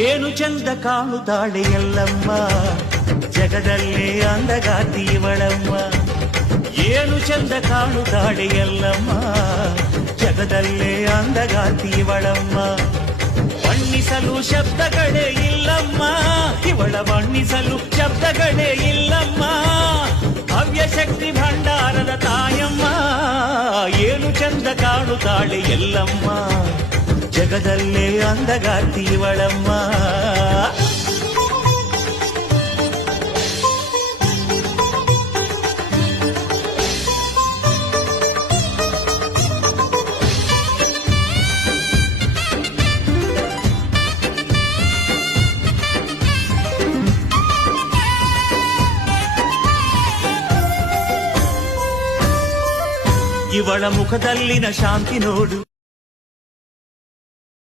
ಏನು ಚಂದ ಕಾಣುತ್ತಾಳೆ ಎಲ್ಲಮ್ಮ, ಜಗದಲ್ಲೇ ಅಂದಗಾತಿ ಇವಳಮ್ಮ. ಏನು ಚಂದ ಕಾಣುತ್ತಾಳೆ ಎಲ್ಲಮ್ಮ, ಜಗದಲ್ಲೇ ಅಂದಗಾತಿ ಇವಳಮ್ಮ. ಬಣ್ಣಿಸಲು ಶಬ್ದಗಳೇ ಇಲ್ಲಮ್ಮ, ಇವಳ ಬಣ್ಣಿಸಲು ಶಬ್ದಗಳೇ ಇಲ್ಲಮ್ಮ. ಭವ್ಯ ಶಕ್ತಿ ಭಂಡಾರದ ತಾಯಮ್ಮ, ಏನು ಚಂದ ಕಾಣುತ್ತಾಳೆ ಎಲ್ಲಮ್ಮ, ಜಗದಲ್ಲೇ ಅಂದಗಾತಿ ಇವಳಮ್ಮ. ಇವಳ ಮುಖದಲ್ಲಿನ ಶಾಂತಿ ನೋಡು,